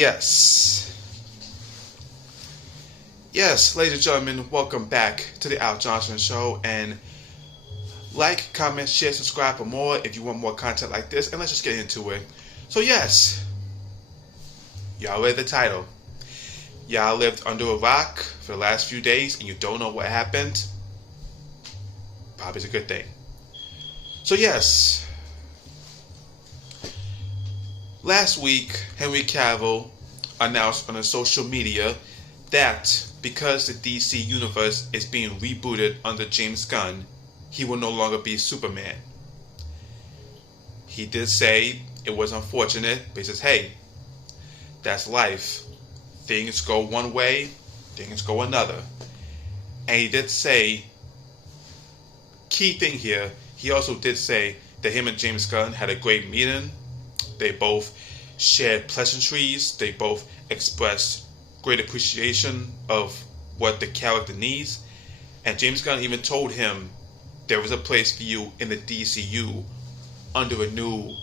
Yes. Yes, ladies and gentlemen, welcome back to the Al Johnson Show. And like, comment, share, subscribe for more if you want more content like this. And let's just get into it. So yes, y'all read the title. Y'all lived under a rock for the last few days and you don't know what happened. Probably is a good thing. So yes, last week Henry Cavill announced on his social media that because the DC universe is being rebooted under James Gunn, he will no longer be Superman. He did say it was unfortunate, but he says, hey, that's life. Things go one way, things go another. And he did say, key thing here, he also did say that him and James Gunn had a great meeting. They both shared pleasantries. They both expressed great appreciation of what the character needs. And James Gunn even told him there was a place for you in the DCU under a new,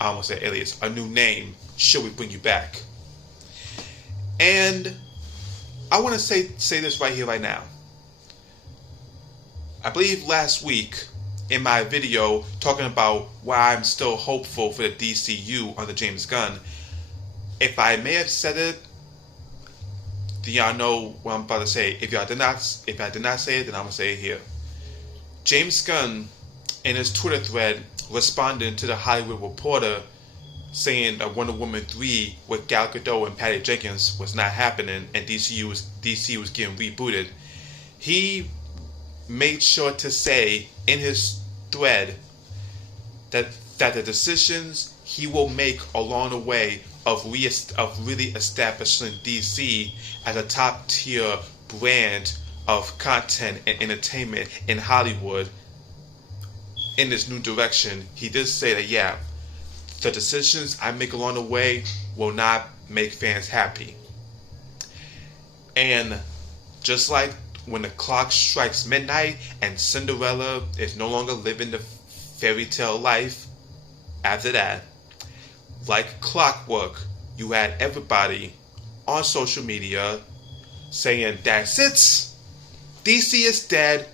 I almost said alias, a new name, should we bring you back. And I want to say this right here, right now. I believe last week in my video talking about why I'm still hopeful for the DCU under James Gunn, if I may have said it, do y'all know what I'm about to say? If I did not say it, then I'm gonna say it here. James Gunn, in his Twitter thread, responding to the Hollywood Reporter, saying that Wonder Woman 3 with Gal Gadot and Patty Jenkins was not happening, and DC was getting rebooted. He made sure to say in his thread that the decisions he will make along the way of really establishing DC as a top tier brand of content and entertainment in Hollywood in this new direction, he did say that, yeah, the decisions I make along the way will not make fans happy. And just like when the clock strikes midnight and Cinderella is no longer living the fairy tale life, after that, like clockwork, you had everybody on social media saying, that's it, DC is dead,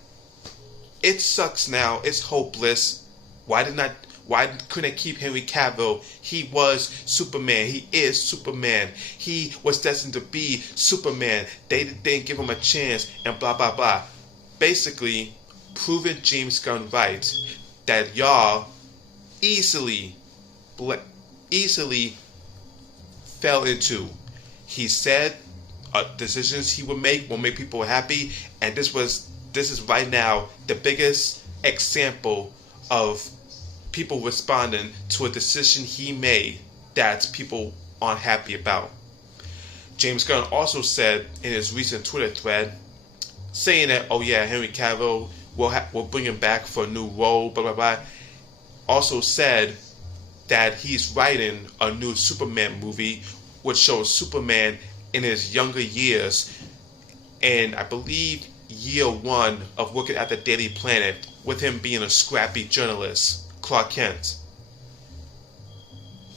it sucks now, it's hopeless, why couldn't they keep Henry Cavill? He was Superman, he is Superman, he was destined to be Superman, they didn't give him a chance, and blah blah blah. Basically proving James Gunn right, that y'all easily fell into. He said decisions he would make will make people happy, and this is right now the biggest example of people responding to a decision he made that people aren't happy about. James Gunn also said in his recent Twitter thread, saying that, oh yeah, Henry Cavill, we'll bring him back for a new role, blah blah blah. Also said that he's writing a new Superman movie which shows Superman in his younger years, and I believe year one of working at the Daily Planet, with him being a scrappy journalist, Clark Kent.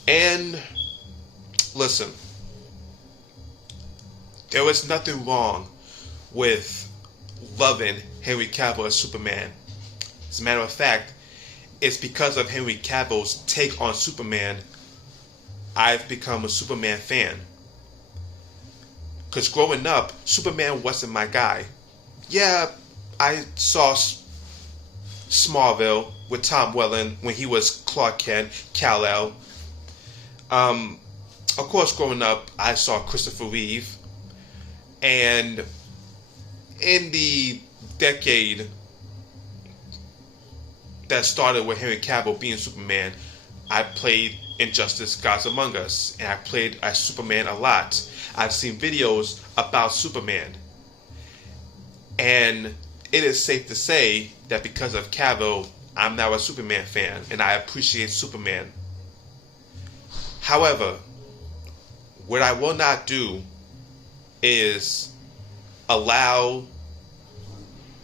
And listen, there was nothing wrong with loving Henry Cavill as Superman. As a matter of fact, it's because of Henry Cavill's take on Superman I've become a Superman fan. Because growing up, Superman wasn't my guy. Yeah, I saw Smallville with Tom Welling when he was Clark Kent, Kal-El. Of course, growing up, I saw Christopher Reeve. And in the decade that started with Henry Cavill being Superman, I played Injustice: Gods Among Us, and I played as Superman a lot. I've seen videos about Superman, and it is safe to say that because of Cavill, I'm now a Superman fan, and I appreciate Superman. However, what I will not do is allow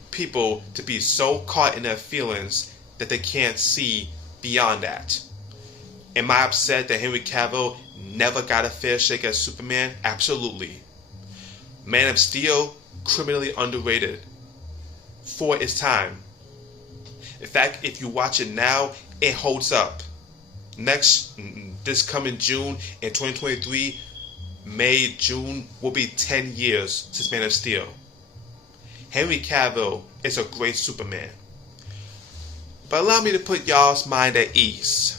people to be so caught in their feelings that they can't see beyond that. Am I upset that Henry Cavill never got a fair shake as Superman? Absolutely. Man of Steel, criminally underrated for its time. In fact, if you watch it now, it holds up. This coming June in 2023, May, June, will be 10 years since Man of Steel. Henry Cavill is a great Superman. But allow me to put y'all's mind at ease.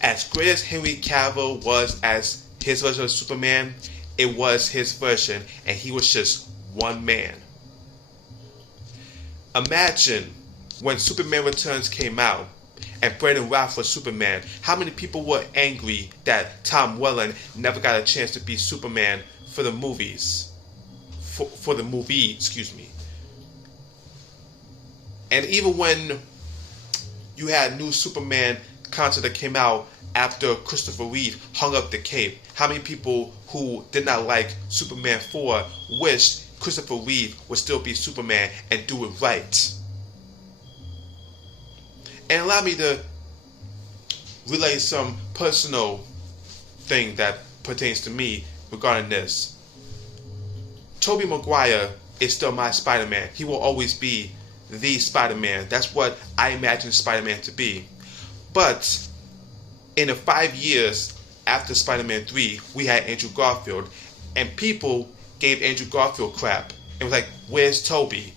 As great as Henry Cavill was as his version of Superman, it was his version, and he was just one man. Imagine when Superman Returns came out and Brandon Routh was Superman, how many people were angry that Tom Welling never got a chance to be Superman for the movies? For the movie, excuse me. And even when you had new Superman content that came out after Christopher Reeve hung up the cape, how many people who did not like Superman 4 wished Christopher Reeve would still be Superman and do it right? And allow me to relay some personal thing that pertains to me regarding this. Tobey Maguire is still my Spider-Man. He will always be the Spider-Man. That's what I imagine Spider-Man to be. But in the 5 years after Spider-Man 3, we had Andrew Garfield, and people gave Andrew Garfield crap. It was like, where's Tobey?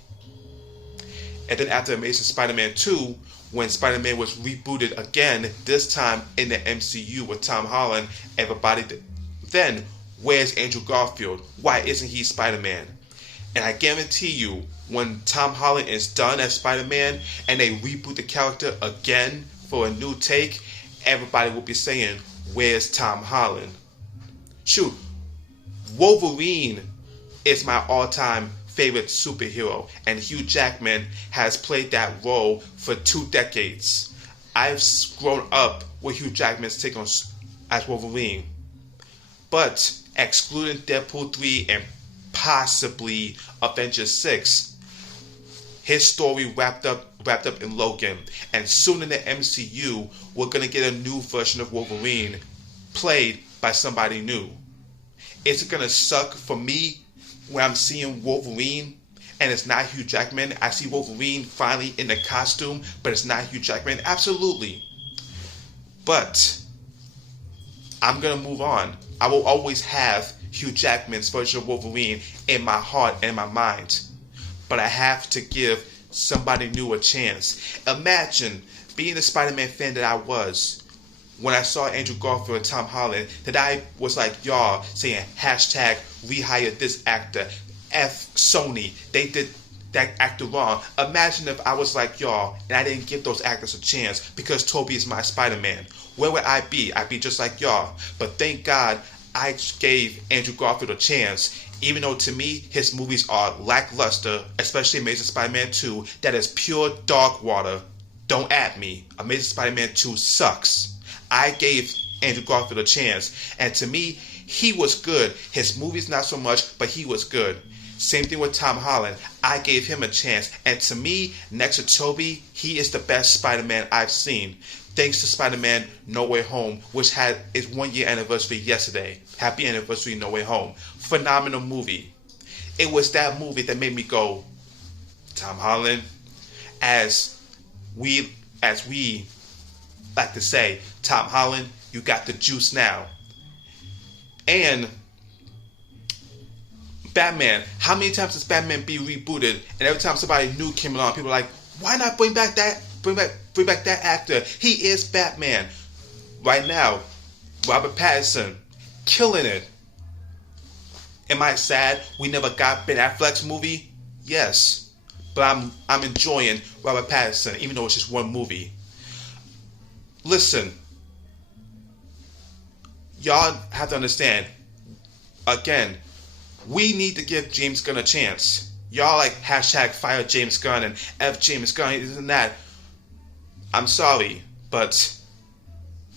And then after Amazing Spider-Man 2, when Spider-Man was rebooted again, this time in the MCU with Tom Holland, everybody then, where's Andrew Garfield? Why isn't he Spider-Man? And I guarantee you, when Tom Holland is done as Spider-Man and they reboot the character again for a new take, everybody will be saying, where's Tom Holland? Shoot, Wolverine is my all-time favorite superhero, and Hugh Jackman has played that role for 2 decades. I've grown up with Hugh Jackman's take on as Wolverine. But excluding Deadpool 3 and possibly Avengers 6, his story wrapped up in Logan, and soon in the MCU we're gonna get a new version of Wolverine played by somebody new. Is it gonna suck for me when I'm seeing Wolverine and it's not Hugh Jackman? I see Wolverine finally in the costume, but it's not Hugh Jackman? Absolutely. But I'm gonna move on. I will always have Hugh Jackman's version of Wolverine in my heart and in my mind. But I have to give somebody new a chance. Imagine being the Spider-Man fan that I was when I saw Andrew Garfield and Tom Holland, that I was like y'all saying hashtag rehire this actor, F Sony, they did that actor wrong. Imagine if I was like y'all and I didn't give those actors a chance because Tobey is my Spider-Man. Where would I be? I'd be just like y'all. But thank God I gave Andrew Garfield a chance, even though to me his movies are lackluster, especially Amazing Spider-Man 2. That is pure dog water. Don't at me. Amazing Spider-Man 2 sucks. I gave Andrew Garfield a chance, and to me, he was good. His movies not so much, but he was good. Same thing with Tom Holland. I gave him a chance, and to me, next to Tobey, he is the best Spider-Man I've seen. Thanks to Spider-Man No Way Home, which had its 1 year anniversary yesterday. Happy anniversary, No Way Home. Phenomenal movie. It was that movie that made me go, Tom Holland, as we like to say, Tom Holland, you got the juice now. And Batman, how many times has Batman been rebooted? And every time somebody new came along, people are like, why not bring back that actor? He is Batman. Right now, Robert Pattinson, killing it. Am I sad we never got Ben Affleck's movie? Yes. But I'm enjoying Robert Pattinson, even though it's just one movie. Listen, y'all have to understand, again, we need to give James Gunn a chance. Y'all like hashtag fire James Gunn and F James Gunn, isn't that? I'm sorry, but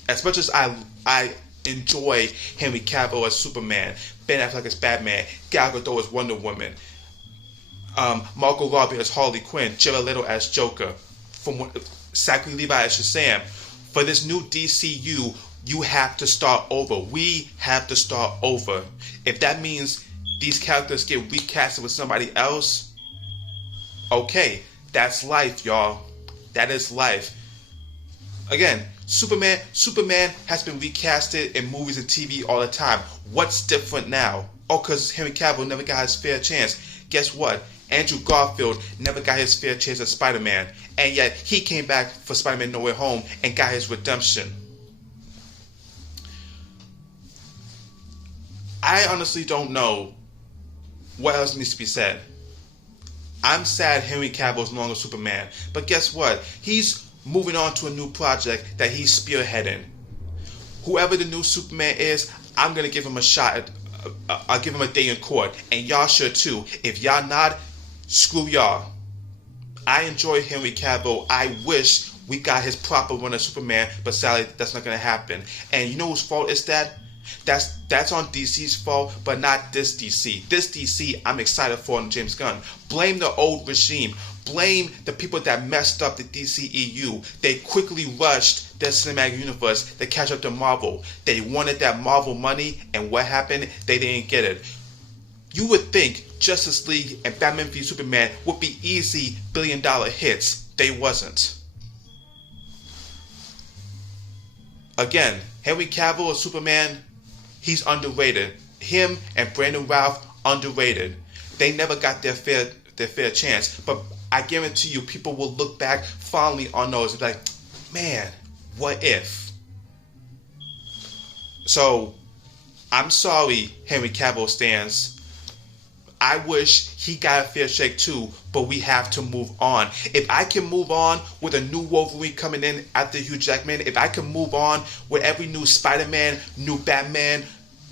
as much as I enjoy Henry Cavill as Superman, Ben Affleck as Batman, Gal Gadot as Wonder Woman, Margot Robbie as Harley Quinn, Jared Leto as Joker, Zachary Levi as Shazam, for this new DCU, You have to start over. We have to start over. If that means these characters get recasted with somebody else, okay, that's life, y'all. That is life. Again, Superman has been recasted in movies and TV all the time. What's different now? Oh, because Henry Cavill never got his fair chance. Guess what? Andrew Garfield never got his fair chance as Spider-Man. And yet, he came back for Spider-Man No Way Home and got his redemption. I honestly don't know what else needs to be said. I'm sad Henry Cavill is no longer Superman. But guess what? He's moving on to a new project that he's spearheading. Whoever the new Superman is, I'm going to give him a shot. I'll give him a day in court. And y'all should too. If y'all not, screw y'all. I enjoy Henry Cavill. I wish we got his proper run of Superman, but sadly that's not going to happen. And you know whose fault is that? That's on DC's fault, but not this DC. This DC I'm excited for on James Gunn. Blame the old regime. Blame the people that messed up the DCEU. They quickly rushed their cinematic universe to catch up to Marvel. They wanted that Marvel money, and what happened? They didn't get it. You would think Justice League and Batman v Superman would be easy billion-dollar hits. They wasn't. Again, Henry Cavill as Superman, he's underrated. Him and Brandon Routh, underrated. They never got their fair chance. But I guarantee you, people will look back fondly on those and be like, man, what if? So, I'm sorry, Henry Cavill stands. I wish he got a fair shake too, but we have to move on. If I can move on with a new Wolverine coming in after Hugh Jackman, if I can move on with every new Spider-Man, new Batman,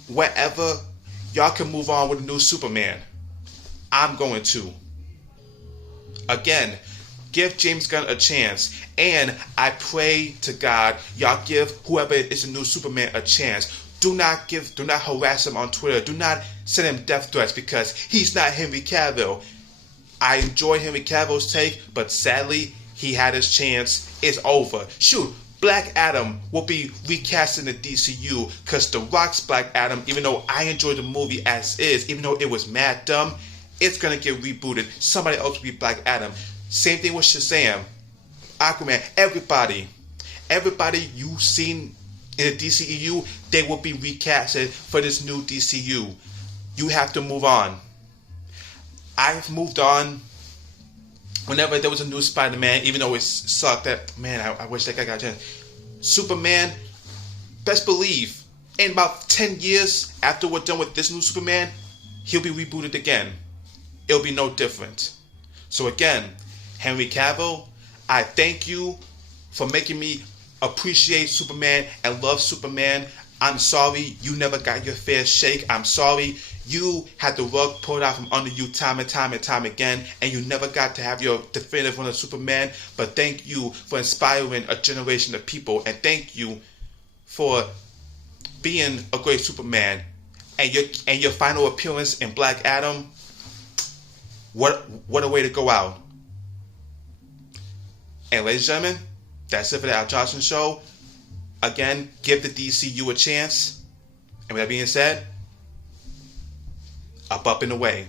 whatever, y'all can move on with a new Superman. I'm going to. Again, give James Gunn a chance, and I pray to God y'all give whoever is the new Superman a chance. Do not harass him on Twitter. Do not send him death threats because he's not Henry Cavill. I enjoy Henry Cavill's take, but sadly, he had his chance. It's over. Shoot, Black Adam will be recast in the DCU because The Rock's Black Adam, even though I enjoyed the movie as is, even though it was mad dumb, it's going to get rebooted. Somebody else will be Black Adam. Same thing with Shazam, Aquaman, everybody you've seen in the DCEU, they will be recasted for this new DCU. You have to move on. I've moved on. Whenever there was a new Spider-Man, even though it sucked, that man, I wish that guy got a chance. Superman, best believe, in about 10 years after we're done with this new Superman, he'll be rebooted again. It'll be no different. So again, Henry Cavill, I thank you for making me appreciate Superman and love Superman. I'm sorry you never got your fair shake. I'm sorry you had the rug pulled out from under you time and time and time again, and you never got to have your definitive run of Superman. But thank you for inspiring a generation of people, and thank you for being a great Superman. And your final appearance in Black Adam, what a way to go out. And ladies and gentlemen, that's it for the Al Johnson Show. Again, give the DCU a chance. And with that being said, up and away.